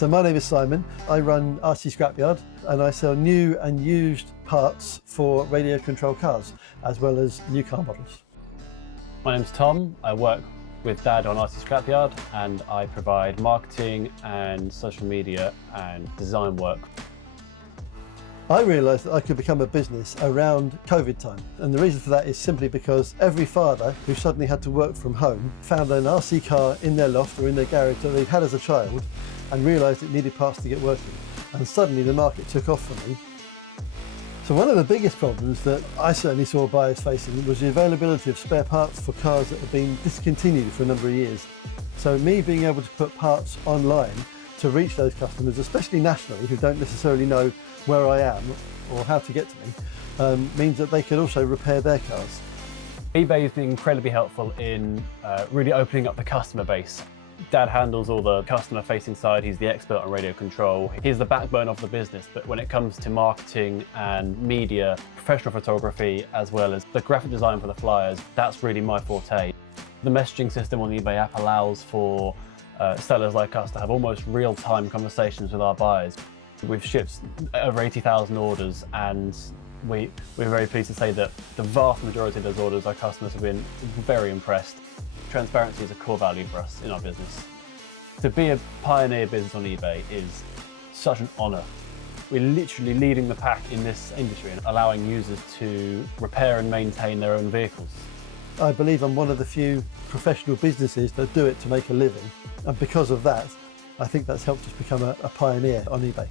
So my name is Simon. I run RC Scrapyard and I sell new and used parts for radio control cars, as well as new car models. My name's Tom. I work with Dad on RC Scrapyard and I provide marketing and social media and design work. I realised that I could become a business around COVID time, and the reason for that is simply because every father who suddenly had to work from home found an RC car in their loft or in their garage that they'd had as a child and realised it needed parts to get working, and suddenly the market took off for me. So one of the biggest problems that I certainly saw buyers facing was the availability of spare parts for cars that had been discontinued for a number of years. So me being able to put parts online to reach those customers, especially nationally, who don't necessarily know where I am or how to get to me, means that they could also repair their cars. eBay has been incredibly helpful in really opening up the customer base. Dad handles all the customer facing side, he's the expert on radio control. He's the backbone of the business, but when it comes to marketing and media, professional photography, as well as the graphic design for the flyers, that's really my forte. The messaging system on the eBay app allows for sellers like us to have almost real-time conversations with our buyers. We've shipped over 80,000 orders, and we're very pleased to say that the vast majority of those orders, our customers have been very impressed. Transparency is a core value for us in our business. To be a pioneer business on eBay is such an honour. We're literally leading the pack in this industry and allowing users to repair and maintain their own vehicles. I believe I'm one of the few professional businesses that do it to make a living, and because of that, I think that's helped us become a pioneer on eBay.